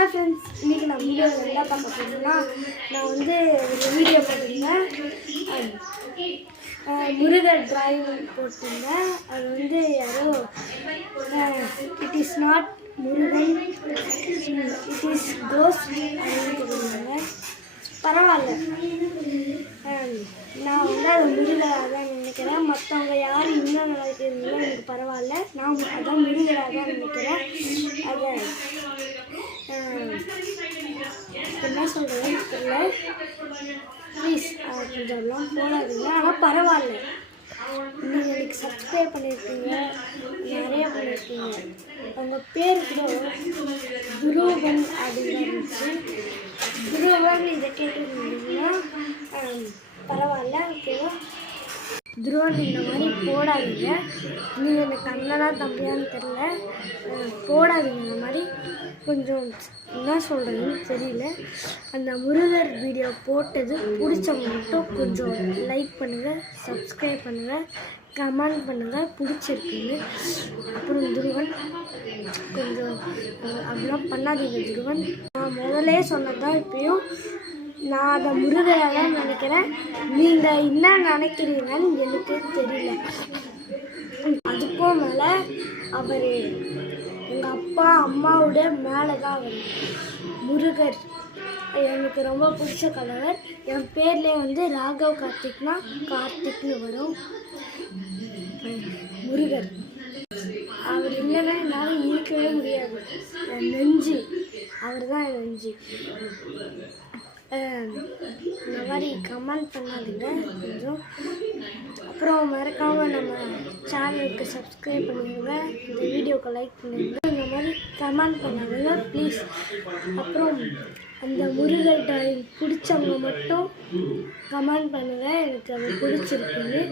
Hi friends, இன்னைக்கு நான் video என்ன பார்க்க போறேன்னா நான் வந்து ஒரு வீடியோ போட்டிருந்தேன். முருகர் டிராயிங் போட்டிருந்தேன். அது வந்து யாரோ it is not Murugan, it is cost அப்படின்னு சொல்லியிருந்தாங்க. பரவாயில்ல, நான் வந்து அது முருகராக தான் நினைக்கிறேன். மற்றவங்க யார் இன்னும் நினைக்கிறீங்களோ எனக்கு பரவாயில்ல, நான் அதான் முருகராக தான் நினைக்கிறேன். அதை என்ன சொல்கிறேன்னு தெரியல. ப்ளீஸ் கொஞ்சம்லாம் போடாதீங்க. ஆனால் பரவாயில்ல, நீங்கள் எனக்கு சப்ஸ்கிரைப் பண்ணியிருக்கீங்க, நிறைய பண்ணியிருக்கீங்க. உங்கள் பேர் கூட துருவன் அப்படின்னு இருந்துச்சு. துருவன் இதை கேட்டுருந்தீங்கன்னா பரவாயில்ல, ஓகேவா? துருவன் இந்த மாதிரி போடாதீங்க. நீங்கள் எனக்கு அண்ணனா தம்பியான்னு தெரில, போடாதீங்க. இந்த மாதிரி கொஞ்சம் என்ன சொல்கிறதுன்னு தெரியல. அந்த முருகர் வீடியோ போட்டது பிடிச்சவங்க மட்டும் கொஞ்சம் லைக் பண்ணுங்கள், சப்ஸ்கிரைப் பண்ணுங்கள், கமெண்ட் பண்ணுங்கள் பிடிச்சிருக்குன்னு. அப்புறம் துருவன் கொஞ்சம் அப்படிலாம் பண்ணாதீங்க. துருவன் நான் முதலே சொன்னதான், இப்பயும் நான் அதை முருகராக தான் நினைக்கிறேன். நீங்கள் என்ன நினைக்கிறீங்கன்னு எனக்கு தெரியல. அதுக்கும் மேலே அவர் எங்கள் அப்பா அம்மாவோட மேலே தான் அவர் முருகர். எனக்கு ரொம்ப பிடிச்ச கலவர். என் பேர்லேயே வந்து ராகவ் கார்த்திக்னா கார்த்திக்னு வரும். முருகர் அவர் இல்லைன்னா என்னால் இருக்கவே முடியாது. என் நெஞ்சு அவர் தான், என் நெஞ்சு. இந்த மாதிரி கமெண்ட் பண்ணாதீங்க கொஞ்சம். அப்புறம் மறக்காமல் நம்ம சேனலுக்கு சப்ஸ்கிரைப் பண்ணிடுங்க, இந்த வீடியோக்கு லைக் பண்ணிடுங்க, இந்த மாதிரி கமெண்ட் பண்ணாதீங்க ப்ளீஸ். அப்புறம் அந்த முருகர் டிராயிங் பிடிச்சவங்க மட்டும் கமெண்ட் பண்ணுங்கள், எனக்கு அது பிடிச்சிருக்குன்னு.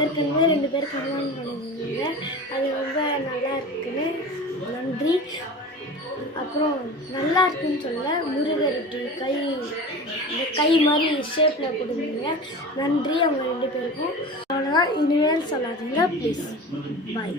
ஏற்கனவே 2 பேர் கமெண்ட் பண்ணியிருந்தீங்க, அது ரொம்ப நல்லா இருக்குன்னு. நன்றி. அப்புறம் நல்லா இருக்குன்னு சொல்ல, முருகர் இப்படி கை மாதிரி ஷேப்பில் கொடுங்க. நன்றி அவங்க 2 பேருக்கும். அவ்வளோதான், இனிமேல் சொல்லாதீங்க ப்ளீஸ். பாய்.